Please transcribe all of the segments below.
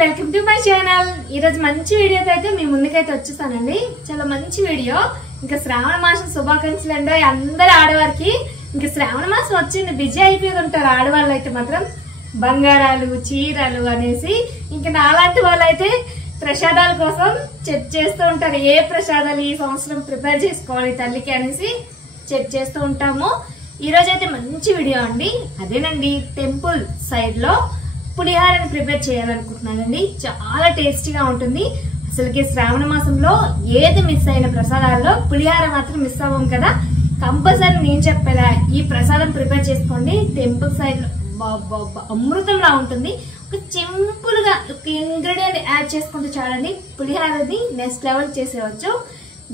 Welcome to my channel. ఈరోజు మంచి వీడియోతో అయితే మీ ముందుకైతే వచ్చేసానండి. చాలా మంచి వీడియో. ఇంకా శ్రావణ మాసం శుభాకాంక్షలు అండి అందరు ఆడవారికి. ఇంకా శ్రావణ మాసం వచ్చింది, బిజీ అయిపోయి ఉంటారు ఆడవాళ్ళు అయితే మాత్రం. బంగారాలు చీరలు అనేసి ఇంకా నాలాంటి వాళ్ళు అయితే ప్రసాదాల కోసం చెక్ చేస్తూ ఉంటారు. ఏ ప్రసాదాలు ఈ సంవత్సరం ప్రిపేర్ చేసుకోవాలి తల్లికి అనేసి చెక్ చేస్తూ ఉంటాము. ఈ రోజు అయితే మంచి వీడియో అండి. అదేనండి, టెంపుల్ సైడ్ లో పులిహారని ప్రిపేర్ చేయాలనుకుంటున్నానండి. చాలా టేస్టీగా ఉంటుంది. అసలుకి శ్రావణ మాసంలో ఏది మిస్ అయిన ప్రసాదాల్లో పులిహార మాత్రం మిస్ అవ్వం కదా. కంపల్సరీ నేను చెప్పేలా ఈ ప్రసాదం ప్రిపేర్ చేసుకోండి. టెంపుల్ సైడ్ లో అమృతంలా ఉంటుంది. ఒక సింపుల్ గా ఒక ఇంగ్రీడియంట్ యాడ్ చేసుకుంటే చాలండి, పులిహారని నెక్స్ట్ లెవెల్ చేసేవచ్చు.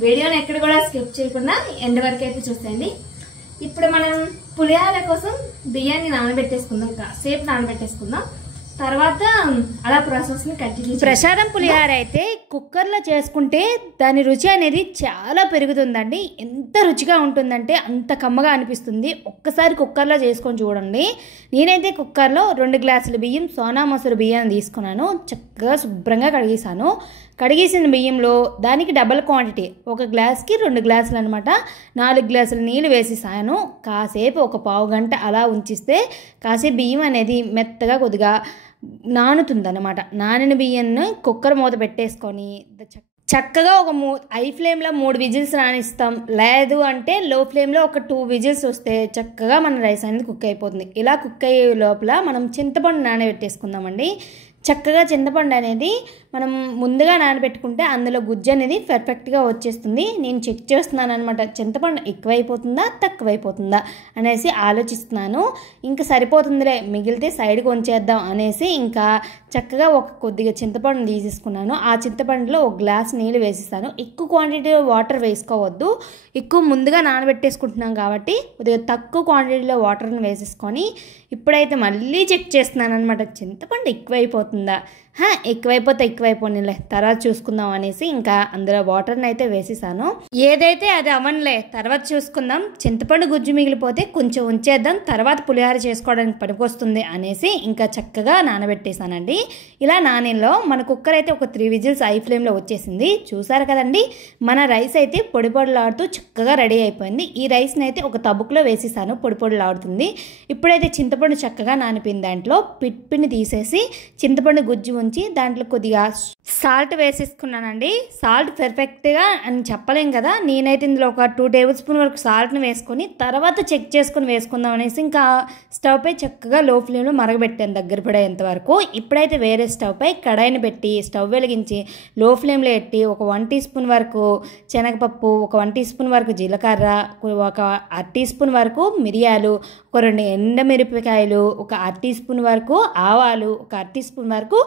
వీడియోని ఎక్కడ కూడా స్కిప్ చేయకుండా ఎండ్ వరకు అయితే చూసేయండి. ఇప్పుడు మనం పులిహార కోసం బియ్యాన్ని నానబెట్టేసుకుందాం, కాసేపు నానబెట్టేసుకుందాం. తర్వాత అలా ప్రాసెస్ ని కంటిన్యూ. ప్రసాదం పులిహార అయితే కుక్కర్ లో చేసుకుంటే దాని రుచి అనేది చాలా పెరుగుతుందండి. ఎంత రుచిగా ఉంటుందంటే అంత కమ్మగా అనిపిస్తుంది. ఒక్కసారి కుక్కర్లో చేసుకొని చూడండి. నేనైతే కుక్కర్లో 2 గ్లాసుల బియ్యం, సోనా మసూరి బియ్యాన్ని తీసుకున్నాను. చక్కగా శుభ్రంగా కడిగేసాను. కడిగేసిన బియ్యంలో దానికి డబల్ క్వాంటిటీ, 1 గ్లాస్కి 2 గ్లాసులు అనమాట, 4 గ్లాసుల నీళ్ళు వేసేసాను. కాసేపు ఒక పావు గంట అలా ఉంచిస్తే కాసేపు బియ్యం అనేది మెత్తగా కొద్దిగా నానుతుందన్నమాట. నానిన బియ్యాన్ని కుక్కర్ మూత పెట్టేసుకొని చక్కగా ఒక హై ఫ్లేమ్లో 3 విజిల్స్ రానిస్తాం. లేదు అంటే లో ఫ్లేమ్లో ఒక 2 విజిల్స్ వస్తే చక్కగా మన రైస్ అనేది కుక్ అయిపోతుంది. ఇలా కుక్ అయ్యే లోపల మనం చింతపండు నానబెట్టేసుకుందామండి. చక్కగా చింతపండు అనేది మనం ముందుగా నానబెట్టుకుంటే అందులో గుజ్జు అనేది పర్ఫెక్ట్గా వచ్చేస్తుంది. నేను చెక్ చేస్తున్నాను అనమాట, చింతపండు ఎక్కువైపోతుందా తక్కువైపోతుందా అనేసి ఆలోచిస్తున్నాను. ఇంకా సరిపోతుందిలే, మిగిలితే సైడ్కి ఉంచేద్దాం అనేసి ఇంకా చక్కగా కొద్దిగా చింతపండు తీసేసుకున్నాను. ఆ చింతపండులో 1 గ్లాస్ నీళ్ళు వేసేసాను. ఎక్కువ క్వాంటిటీలో వాటర్ వేసుకోవద్దు, ఎక్కువ ముందుగా నానబెట్టేసుకుంటున్నాం కాబట్టి కొద్దిగా తక్కువ క్వాంటిటీలో వాటర్ని వేసేసుకొని ఇప్పుడైతే మళ్ళీ చెక్ చేస్తున్నాను అనమాట, చింతపండు ఎక్కువైపోతుందా. ఎక్కువైపోనిలే తర్వాత చూసుకుందాం అనేసి ఇంకా అందులో వాటర్ని అయితే వేసేసాను. ఏదైతే అది అవన్లే, తర్వాత చూసుకుందాం. చింతపండు గుజ్జు మిగిలిపోతే కొంచెం ఉంచేద్దాం, తర్వాత పులిహార చేసుకోవడానికి పనికొస్తుంది అనేసి ఇంకా చక్కగా నానబెట్టేసానండి. ఇలా నానిలో మన కుక్కర్ అయితే ఒక 3 విజిల్స్ హై ఫ్లేమ్లో వచ్చేసింది. చూసారు కదండి, మన రైస్ అయితే పొడి పొడిలాడుతూ చక్కగా రెడీ అయిపోయింది. ఈ రైస్ని అయితే ఒక తబుక్లో వేసేసాను, పొడి పొడిలాడుతుంది. ఇప్పుడైతే చింతపండు చక్కగా నానిపోయిన దాంట్లో పిప్పిని తీసేసి చింతపండు గుజ్జు ఉంచి దాంట్లో కొద్దిగా సాల్ట్ వేసేసుకున్నానండి. సాల్ట్ పర్ఫెక్ట్గా అని చెప్పలేం కదా, నేనైతే ఇందులో ఒక 2 టేబుల్ స్పూన్ వరకు సాల్ట్ని వేసుకొని తర్వాత చెక్ చేసుకుని వేసుకుందాం అనేసి ఇంకా స్టవ్ పై చక్కగా లో ఫ్లేమ్లో మరగబెట్టాను దగ్గర పడేంత వరకు. ఇప్పుడైతే వేరే స్టవ్ పై కడాయిని పెట్టి స్టవ్ వెలిగించి లో ఫ్లేమ్లో పెట్టి ఒక 1 టీ స్పూన్ వరకు శనగపప్పు, ఒక 1 టీ స్పూన్ వరకు జీలకర్ర, ఒక 1/2 టీ స్పూన్ వరకు మిరియాలు, ఒక 2 ఎండమిరపకాయలు, ఒక 1/2 టీ స్పూన్ వరకు ఆవాలు, ఒక 1/2 టీ స్పూన్ వరకు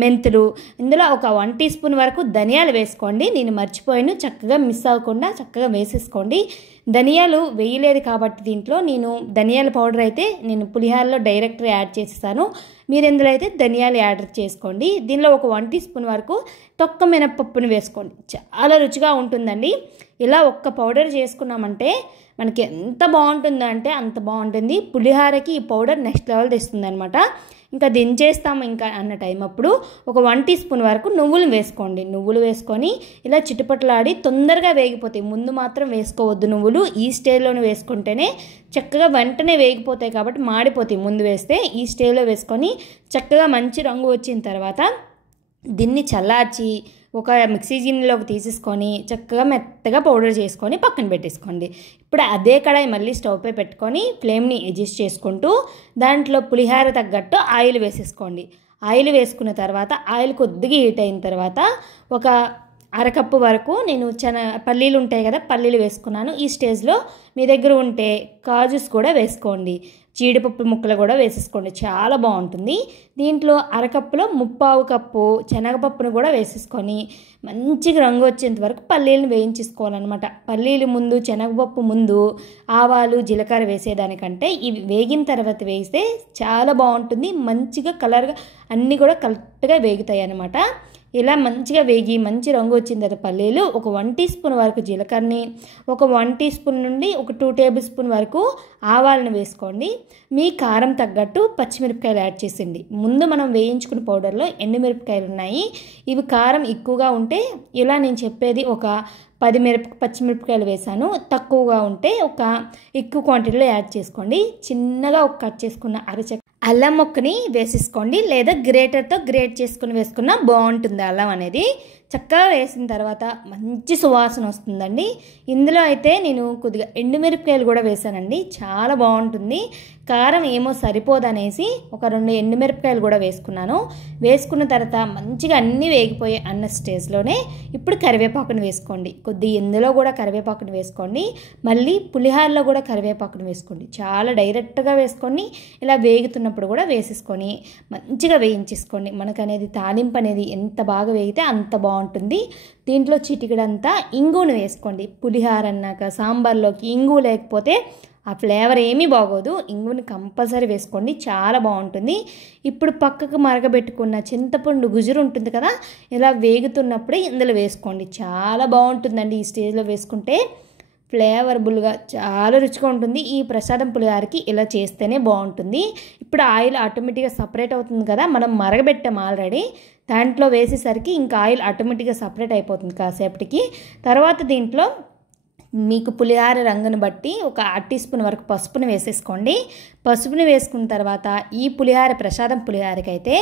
మెంతులు, ఇందులో ఒక 1 టీ స్పూన్ వరకు ధనియాలు వేసుకోండి. నేను మర్చిపోయాను, చక్కగా మిస్ అవ్వకుండా చక్కగా వేసేసుకోండి. ధనియాలు వేయలేదు కాబట్టి దీంట్లో నేను ధనియాల పౌడర్ అయితే నేను పులిహారలో డైరెక్ట్ యాడ్ చేసేసాను. మీరు ఇందులో అయితే ధనియాలు యాడ్ చేసుకోండి. దీనిలో ఒక 1 టీ స్పూన్ వరకు తొక్క మినపప్పుని వేసుకోండి. చాలా రుచిగా ఉంటుందండి. ఇలా ఒక్క పౌడర్ చేసుకున్నామంటే మనకి ఎంత బాగుంటుందంటే అంత బాగుంటుంది. పులిహారకి ఈ పౌడర్ నెక్స్ట్ లెవెల్ తెస్తుంది అనమాట. ఇంకా దించేస్తాము ఇంకా అన్న టైం అప్పుడు ఒక 1 టీ స్పూన్ వరకు నువ్వులు వేసుకోండి. నువ్వులు వేసుకొని ఇలా చిటపటలాడి తొందరగా వేగిపోతాయి. ముందు మాత్రం వేసుకోవద్దు నువ్వులు, ఈ స్టేజ్లోనే వేసుకుంటేనే చక్కగా వెంటనే వేగిపోతాయి కాబట్టి మాడిపోతాయి ముందు వేస్తే. ఈ స్టేజ్లో వేసుకొని చక్కగా మంచి రంగు వచ్చిన తర్వాత దీన్ని చల్లార్చి ఒక మిక్సీ గిన్నెలోకి తీసేసుకొని చక్కగా మెత్తగా పౌడర్ చేసుకొని పక్కన పెట్టేసుకోండి. ఇప్పుడు అదే కడాయి మళ్ళీ స్టవ్ పై పెట్టుకొని ఫ్లేమ్ని అడ్జస్ట్ చేసుకుంటూ దాంట్లో పులిహార తగ్గట్టు ఆయిల్ వేసేసుకోండి. ఆయిల్ వేసుకున్న తర్వాత ఆయిల్ కొద్దిగా హీట్ అయిన తర్వాత ఒక 1/2 కప్పు వరకు నేను పల్లీలు ఉంటాయి కదా, పల్లీలు వేసుకున్నాను. ఈ స్టేజ్లో మీ దగ్గర ఉంటే కాజుస్ కూడా వేసుకోండి, జీడిపప్పు ముక్కలు కూడా వేసేసుకోండి, చాలా బాగుంటుంది. దీంట్లో 1/2 కప్పులో 3/4 కప్పు శనగపప్పును కూడా వేసేసుకొని మంచిగా రంగు వచ్చేంత వరకు పల్లీలను వేయించేసుకోవాలన్నమాట. పల్లీలు ముందు, శనగపప్పు ముందు, ఆవాలు జీలకర్ర వేసేదానికంటే ఇవి వేగిన తర్వాత వేస్తే చాలా బాగుంటుంది. మంచిగా కలర్గా అన్నీ కూడా కరెక్ట్గా వేగుతాయి అన్నమాట. ఇలా మంచిగా వేగి మంచి రంగు వచ్చిన తర్వాత పల్లీలు ఒక 1 టీ స్పూన్ వరకు జీలకర్రని, ఒక 1 టీ స్పూన్ నుండి ఒక 2 టేబుల్ స్పూన్ వరకు ఆవాలను వేసుకోండి. మీ కారం తగ్గట్టు పచ్చిమిరపకాయలు యాడ్ చేసిండి. ముందు మనం వేయించుకున్న పౌడర్లో ఎండుమిరపకాయలు ఉన్నాయి. ఇవి కారం ఎక్కువగా ఉంటే ఇలా నేను చెప్పేది ఒక 10 పచ్చిమిరపకాయలు వేసాను. తక్కువగా ఉంటే ఒక ఎక్కువ క్వాంటిటీలో యాడ్ చేసుకోండి. చిన్నగా ఒక కట్ చేసుకున్న అరచెక్క అల్లం ముక్కని వేసేసుకోండి, లేదా గ్రేటర్తో గ్రేట్ చేసుకుని వేసుకున్నా బాగుంటుంది. అల్లం అనేది చక్కగా వేసిన తర్వాత మంచి సువాసన వస్తుందండి. ఇందులో అయితే నేను కొద్దిగా ఎండుమిరపకాయలు కూడా వేసానండి, చాలా బాగుంటుంది. కారం ఏమో సరిపోదనేసి ఒక 2 ఎండుమిరపకాయలు కూడా వేసుకున్నాను. వేసుకున్న తర్వాత మంచిగా అన్నీ వేగిపోయే అన్న స్టేజ్లోనే ఇప్పుడు కరివేపాకును వేసుకోండి. కొద్దిగా ఇందులో కూడా కరివేపాకును వేసుకోండి, మళ్ళీ పులిహారలో కూడా కరివేపాకును వేసుకోండి. చాలా డైరెక్ట్గా వేసుకొని ఇలా వేగుతున్నప్పుడు కూడా వేసేసుకొని మంచిగా వేయించేసుకోండి. మనకు అనేది తాలింపు అనేది ఎంత బాగా వేగితే అంత బాగుంటుంది. దీంట్లో చిటికెడంతా ఇంగువను వేసుకోండి. పులిహార అన్నాక సాంబార్లోకి ఇంగువ లేకపోతే ఆ ఫ్లేవర్ ఏమీ బాగోదు. ఇంగువని కంపల్సరీ వేసుకోండి, చాలా బాగుంటుంది. ఇప్పుడు పక్కకు మరగబెట్టుకున్న చింతపండు గుజురు ఉంటుంది కదా, ఇలా వేగుతున్నప్పుడే ఇందులో వేసుకోండి. చాలా బాగుంటుందండి. ఈ స్టేజ్లో వేసుకుంటే ఫ్లేవర్బుల్గా చాలా రుచిగా ఉంటుంది. ఈ ప్రసాదం పులిహారకి ఇలా చేస్తేనే బాగుంటుంది. ఇప్పుడు ఆయిల్ ఆటోమేటిక్గా సపరేట్ అవుతుంది కదా, మనం మరగబెట్టాం ఆల్రెడీ. దాంట్లో వేసేసరికి ఇంకా ఆయిల్ ఆటోమేటిక్గా సపరేట్ అయిపోతుంది కాసేపటికి. తర్వాత దీంట్లో మీకు పులిహార రంగును బట్టి ఒక 1 టీ స్పూన్ వరకు పసుపుని వేసేసుకోండి. పసుపుని వేసుకున్న తర్వాత ఈ పులిహార ప్రసాదం పులిహారకైతే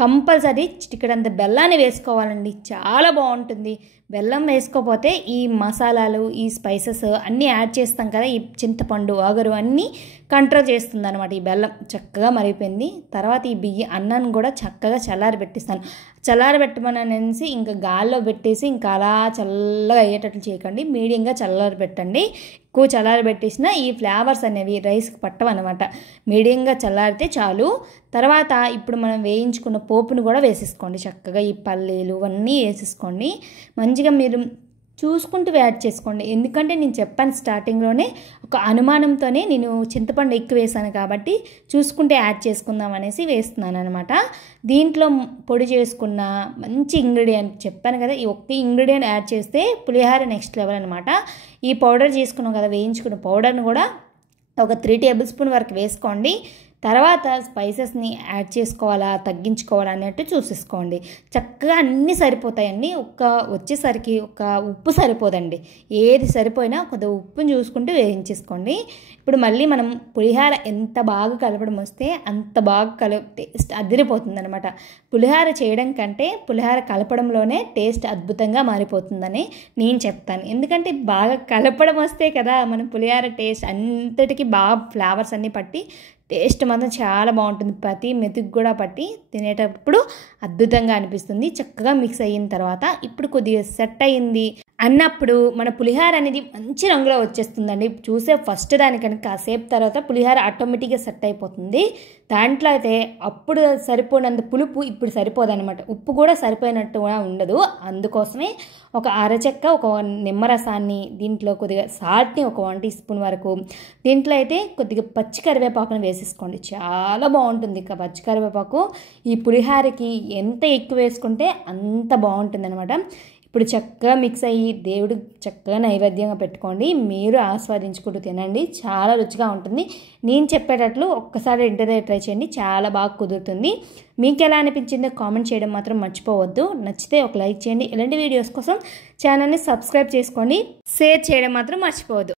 కంపల్సరీ చిటికెడంత బెల్లాన్ని వేసుకోవాలండి, చాలా బాగుంటుంది. బెల్లం వేసుకోకపోతే ఈ మసాలాలు ఈ స్పైసెస్ అన్నీ యాడ్ చేస్తాం కదా, ఈ చింతపండు వగరు అన్నీ కంట్రోల్ చేస్తుంది అనమాట. ఈ బెల్లం చక్కగా మరిగిపోయింది. తర్వాత ఈ అన్నాన్ని కూడా చక్కగా చల్లారబెట్టిస్తాను. చల్లారబెట్టమనేసి ఇంకా గాల్లో పెట్టేసి ఇంకా అలా చల్లగా అయ్యేటట్లు చేయకండి, మీడియంగా చల్లారబెట్టండి. ఎక్కువ చల్లారబెట్టేసిన ఈ ఫ్లేవర్స్ అనేవి రైస్కి పట్టవన్నమాట. మీడియంగా చల్లారితే చాలు. తర్వాత ఇప్పుడు మనం వేయించుకున్న పోపును కూడా వేసేసుకోండి. చక్కగా ఈ పల్లీలు అన్నీ వేసేసుకోండి. మంచిగా మీరు చూసుకుంటూ యాడ్ చేసుకోండి. ఎందుకంటే నేను చెప్పాను స్టార్టింగ్లోనే, ఒక అనుమానంతోనే నేను చింతపండు ఎక్కువ వేసాను కాబట్టి చూసుకుంటే యాడ్ చేసుకుందాం అనేసి వేస్తున్నాను అనమాట. దీంట్లో పొడి చేసుకున్న మంచి ఇంగ్రీడియంట్ చెప్పాను కదా, ఈ ఒక్క ఇంగ్రీడియంట్ యాడ్ చేస్తే పులిహార నెక్స్ట్ లెవెల్ అనమాట. ఈ పౌడర్ చేసుకున్నాం కదా, వేయించుకున్న పౌడర్ని కూడా ఒక 3 టేబుల్ స్పూన్ వరకు వేసుకోండి. తర్వాత స్పైసెస్ని యాడ్ చేసుకోవాలా తగ్గించుకోవాలా అన్నట్టు చూసేసుకోండి. చక్కగా అన్నీ సరిపోతాయండి. వచ్చేసరికి ఒక ఉప్పు సరిపోదండి, ఏది సరిపోయినా కొద్దిగా ఉప్పుని చూసుకుంటూ వేయించేసుకోండి. ఇప్పుడు మళ్ళీ మనం పులిహార ఎంత బాగా కలపడం వస్తే అంత బాగా టేస్ట్ అదిరిపోతుంది అనమాట. పులిహార చేయడం కంటే పులిహార కలపడంలోనే టేస్ట్ అద్భుతంగా మారిపోతుందని నేను చెప్తాను. ఎందుకంటే బాగా కలపడం వస్తే కదా మనం పులిహార టేస్ట్ అంతటికి బాగా ఫ్లేవర్స్ అన్నీ పట్టి టేస్ట్ మాత్రం చాలా బాగుంటుంది. ప్రతి మెతుకు కూడా పట్టి తినేటప్పుడు అద్భుతంగా అనిపిస్తుంది. చక్కగా మిక్స్ అయిన తర్వాత ఇప్పుడు కొద్దిగా సెట్ అయింది అన్నప్పుడు మన పులిహార అనేది మంచి రంగులో వచ్చేస్తుందండి. చూసే ఫస్ట్ దానికన్నా కాసేపు తర్వాత పులిహార ఆటోమేటిక్గా సెట్ అయిపోతుంది. దాంట్లో అయితే అప్పుడు సరిపోయినంత పులుపు ఇప్పుడు సరిపోదన్నమాట. ఉప్పు కూడా సరిపోయినట్టు కూడా ఉండదు. అందుకోసమే ఒక అరచెక్క ఒక నిమ్మరసాన్ని, దీంట్లో కొద్దిగా సాల్ట్ని ఒక 1 టీ స్పూన్ వరకు, దీంట్లో అయితే కొద్దిగా పచ్చి కరివేపాకుని వేసేసుకోండి. చాలా బాగుంటుంది. ఇక పచ్చి కరివేపాకు ఈ పులిహారకి ఎంత ఎక్కువ వేసుకుంటే అంత బాగుంటుంది అనమాట. ఇప్పుడు చక్కగా మిక్స్ అయ్యి దేవుడు చక్కగా నైవేద్యంగా పెట్టుకోండి. మీరు ఆస్వాదించుకుంటూ తినండి, చాలా రుచిగా ఉంటుంది. నేను చెప్పేటట్లు ఒక్కసారి ఇంటి దగ్గర ట్రై చేయండి, చాలా బాగా కుదురుతుంది. మీకు ఎలా అనిపించిందో కామెంట్ చేయడం మాత్రం మర్చిపోవద్దు. నచ్చితే ఒక లైక్ చేయండి. ఇలాంటి వీడియోస్ కోసం ఛానల్ని సబ్స్క్రైబ్ చేసుకోండి. షేర్ చేయడం మాత్రం మర్చిపోవద్దు.